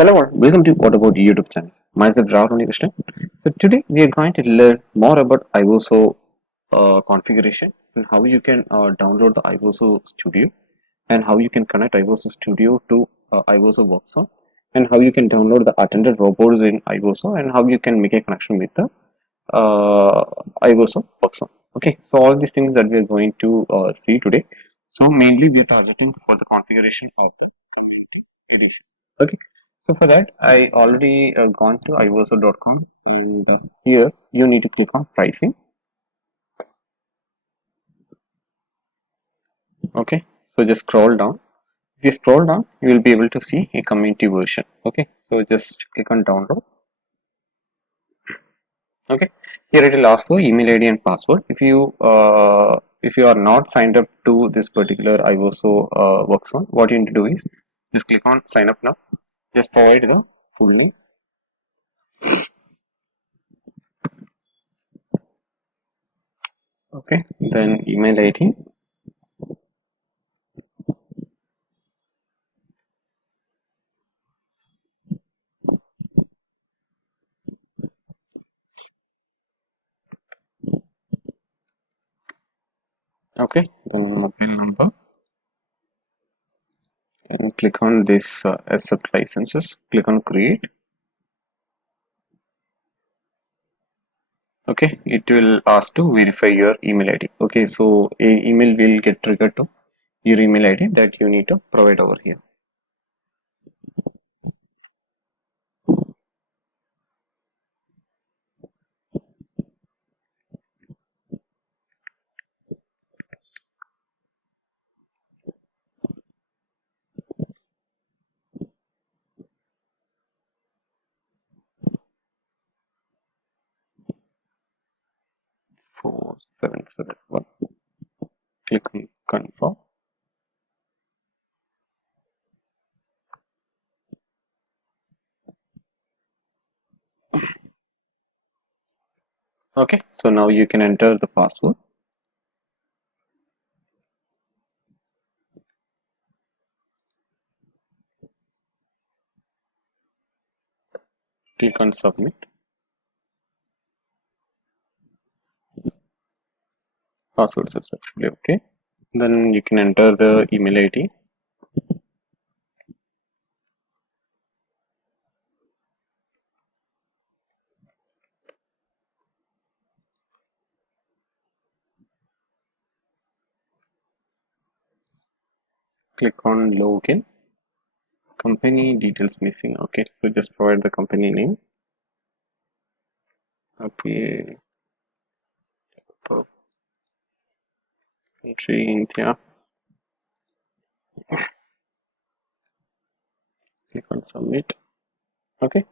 Hello all, welcome to What About YouTube channel. Myself Rahul Krishna. So today we are going to learn more about iVoso configuration and how you can download the iVoso Studio and how you can connect iVoso Studio to iVoso Workzone and how you can download the attended robots in iVoso and how you can make a connection with the uh, iVoso Workzone. Okay, so all these things that we are going to see today. So mainly we are targeting for the configuration of the community edition. Okay. So for that, I already gone to ivoso.com and here you need to click on pricing. Okay, so just scroll down. If you scroll down, you will be able to see a community version. Okay, so just click on download. Okay, here it will ask for email ID and password. If you are not signed up to this particular ivoso workzone, what you need to do is just click on sign up now. Just provide the full name. Okay, then email ID. Okay, then mobile number, and click on this accept licenses. Click on create. Okay, it will ask to verify your email ID. Okay, so a email will get triggered to your email ID that you need to provide over here. 4771. Click on confirm. Okay, so now you can enter the password. Click on submit. Password successfully. Okay, then you can enter the email ID. Click on login. Company details missing. Okay, so just provide the company name. Okay, country India. Click on submit. Okay,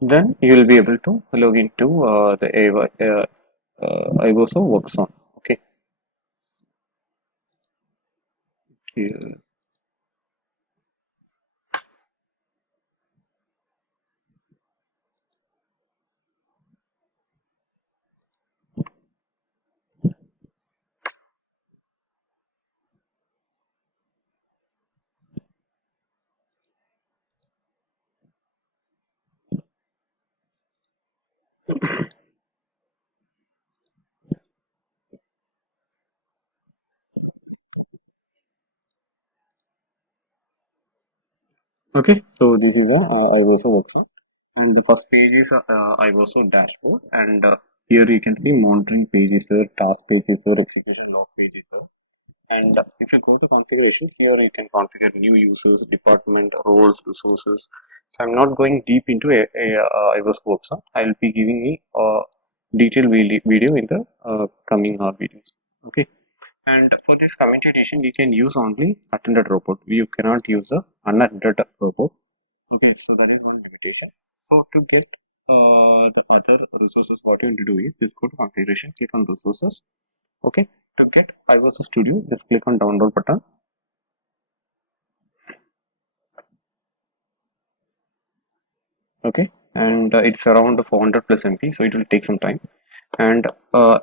then you will be able to log into the iVoso Workzone. Okay, here. Okay, so this is a iVoso Workzone, and the first page is iVoso dashboard, and here you can see monitoring page is there, task page is there, execution log page is there. And if you go to configuration, here you can configure new users, department, roles, resources. So I'm not going deep into iVoso Workzone. I'll be giving a detailed video in the coming videos. Okay. And for this community edition, you can use only attended robot. You cannot use the unattended robot. Okay, so that is one limitation. So to get the other resources, what you need to do is just go to configuration, click on resources. Okay, to get iVoso Studio, just click on download button. Okay, and it's around 400 plus MB, so it will take some time. And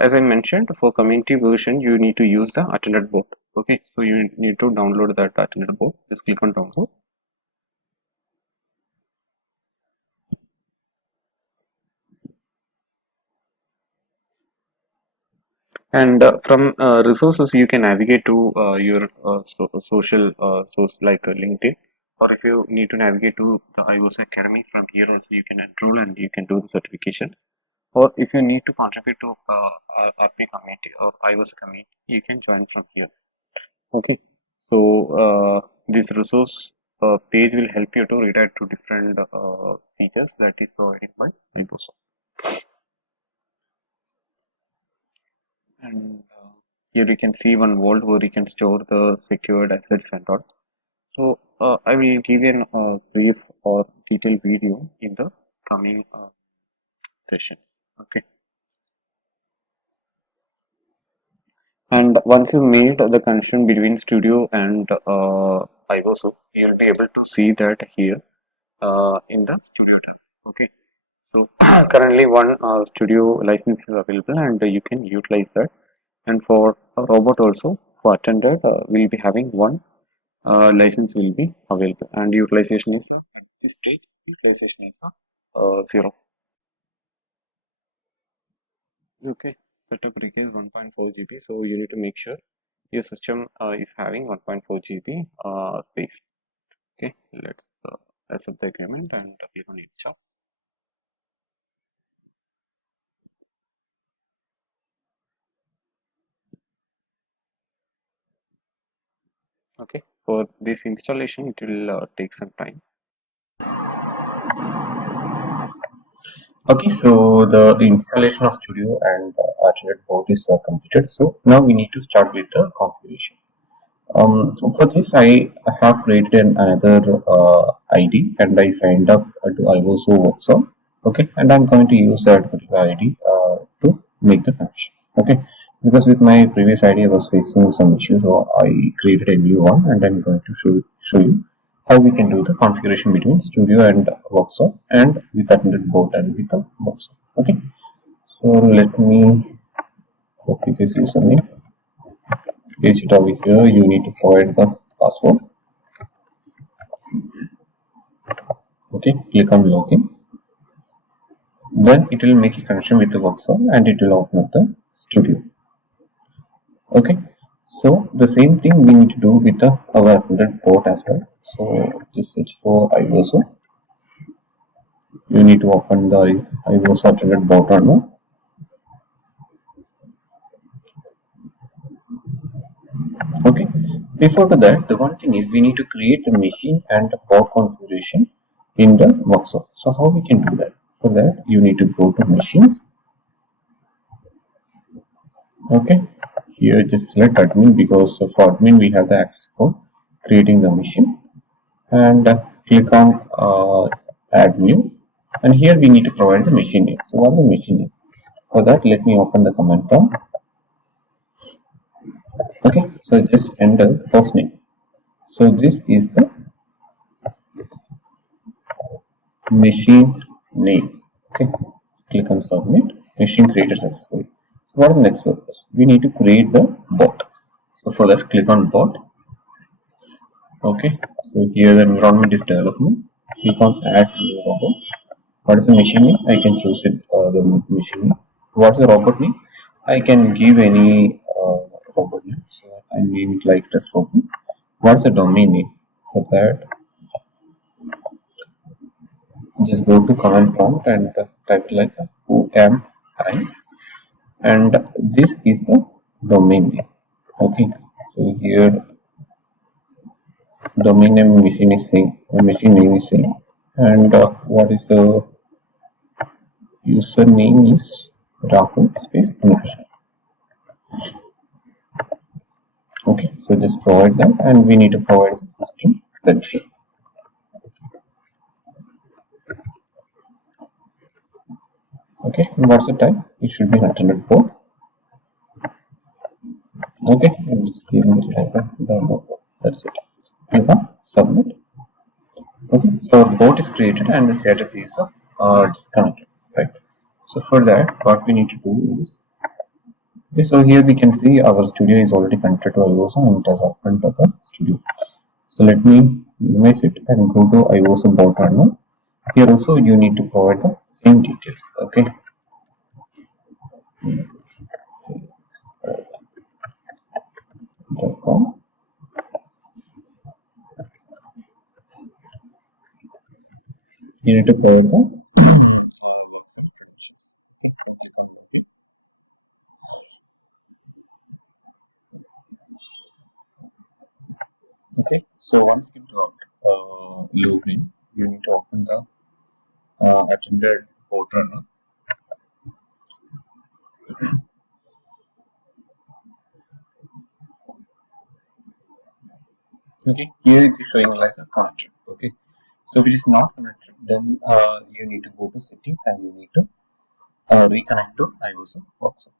as I mentioned, for community version, you need to use the attended bot. Okay, so you need to download that attended bot. Just click on download. And from resources, you can navigate to your social source like LinkedIn, or if you need to navigate to the iOS Academy, from here also you can enroll and you can do the certification. Or if you need to contribute to RP community or iOS community, you can join from here. Okay, so this resource page will help you to redirect to different features that is provided by iBosso. And here you can see one vault where you can store the secured assets and all. So I will give you a brief or detailed video in the coming session. Okay. And once you made the connection between Studio and iBosso, you'll be able to see that here in the Studio tab. Okay. So currently one Studio license and you can utilize that. And for a robot also, for attended, we'll be having one license will be available, and utilization is at this stage utilization is 0. Okay, setup requires 1.4 GB, so you need to make sure your system is having 1.4 GB space. Okay, let's accept the agreement and click on install. Okay, for this installation it will take some time. Okay, so the installation of Studio and alternate board is completed. So now we need to start with the configuration. So for this, I have created another ID and I signed up to iBosso Workshop. Okay, and I'm going to use that particular ID to make the connection. Okay, because with my previous ID I was facing some issues, so I created a new one, and I'm going to show you how we can do the configuration between Studio and Workshop, and with attended board and with the Workshop. Okay, so let me copy this username. Paste it over here. You need to provide the password. Okay, click on login. Then it will make a connection with the Workshop and it will open up the Studio. Okay, so the same thing we need to do with the our attended port as well. So just search for iBosso. You need to open the iBosso attended port runner. Okay, before to that, the one thing is we need to create the machine and the port configuration in the Workshop. So how we can do that? For that, you need to go to machines. Okay, here just select admin, because for admin we have the access for creating the machine, and click on add new, and here we need to provide the machine name. So what is the machine name? For that, let me open the command prompt. Okay, so just enter host name. So this is the machine name. Okay, click on submit. Machine created successfully. What is the next purpose? We need to create the bot. So for that, click on bot. Okay, so here the environment is development. Click on add new robot. What is the machine name? I can choose it, the machine name. What's the robot name? I can give any robot name. So I name it like test robot. What's the domain name? For that, just go to command prompt and type like who am I, and this is the domain name. Okay, so here domain name machine is same, machine name is same, and what is the username is Rahul space innovation. Okay, so just provide that, and we need to provide the system credential. Okay, and what's the type? It should be an attended port. Okay, I'm just giving it like a download. That's it. Click on submit. Okay, so bot is created and the status is disconnected, right? So for that, what we need to do is, okay, so here we can see our Studio is already connected to iBosso and it has opened to the Studio. So let me minimize it and go to iBosso bot runner. Here also you need to provide the same details. Okay. com. You need to provide the workflow credentials. Okay, so click on login. Okay, so once you got logged in, you need to open the attended port runner. Okay, here it is showing like a connector. Okay, so if it is not connected, then you need to go to settings and you need to reconnect to iOS workflow.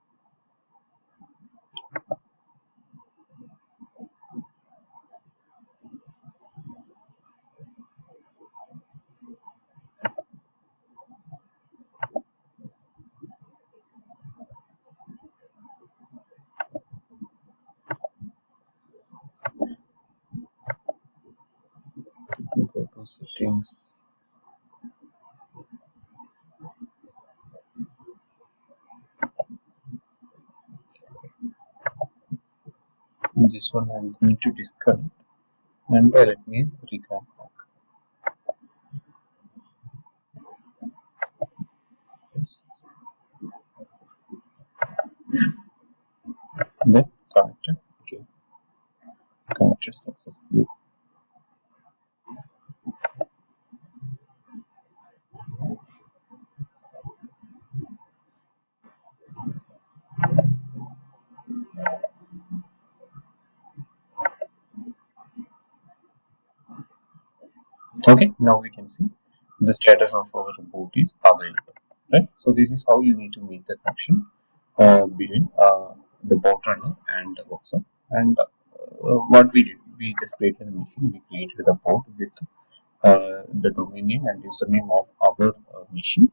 You go to settings. This one I'm going to disconnect and let me reconnect back. Then connected. Okay, connected successfully. Okay, now we can see the status of our boot is available. Right. So this is how you need to make the connection between the bot runner and the workflow. And what we did, we just created a machine. We created the bot with the domain name and username of our machine,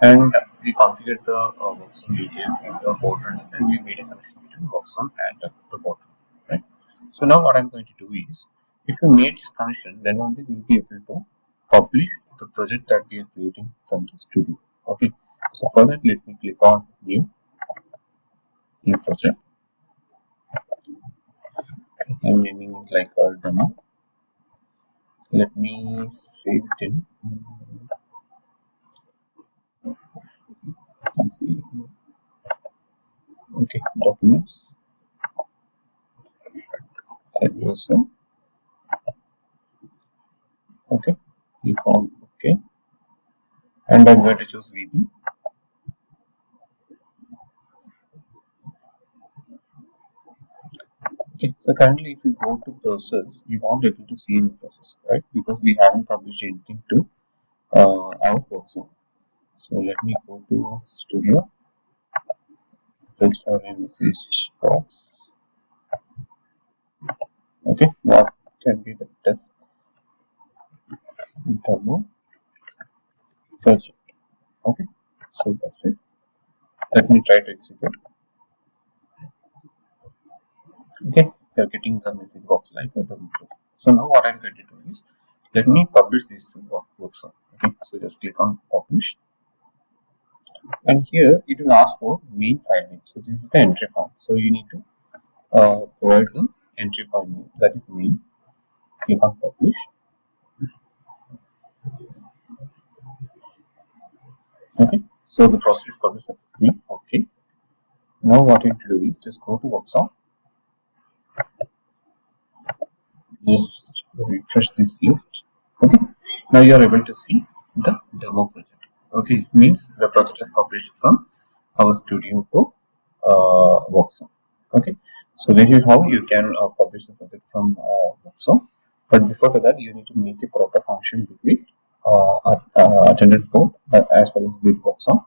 and we configured the workflow details in the bot runner, and we made a connection between workflow and the bot runner. Right. So now what I'm going to do is, if you made this connection, then only we will be able to publish the project that we are creating from the studio. Okay. So for that, let me click on new project. I'm naming it like a demo. Let me save it in. Let's see. Okay, documents. Also, okay, click on OK, and I'm going to choose VB. Okay, so currently if you go to process, you won't be able to see any process, right? Because we haven't published anything to our workflow. So let me go to Studio, search for a message box. Okay, what can be the test demo project? Okay, so that's it. Let me try to execute. Okay, you're getting the message box like a demo project. So now what I'm going to do is, let me publish this to workflow. Okay, so just click on publish. And here it will ask for main file name. So this is the entry point. So you need to provide the entry point name, that is main. Click on publish. Okay, so the process is published successfully. Okay, now what you need to do is just go to workflow. Just refresh this list. Okay, now you are able to see the demo project. Okay, means the project is published from our studio to workflow. Okay, so this is how you can publish the project from workflow. But before that, you need to make a proper function between attended port as well as with workflow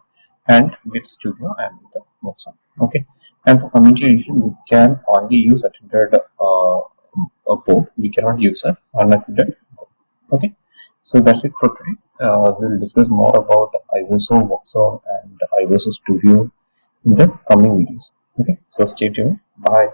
and with studio and with the workflow. Okay, and for communication, we can only use attended port. We cannot use an unattended port. Okay, so that's it for today. We'll discuss more about iOS workflow and iOS Studio in the coming videos. Okay, so stay tuned. Bye.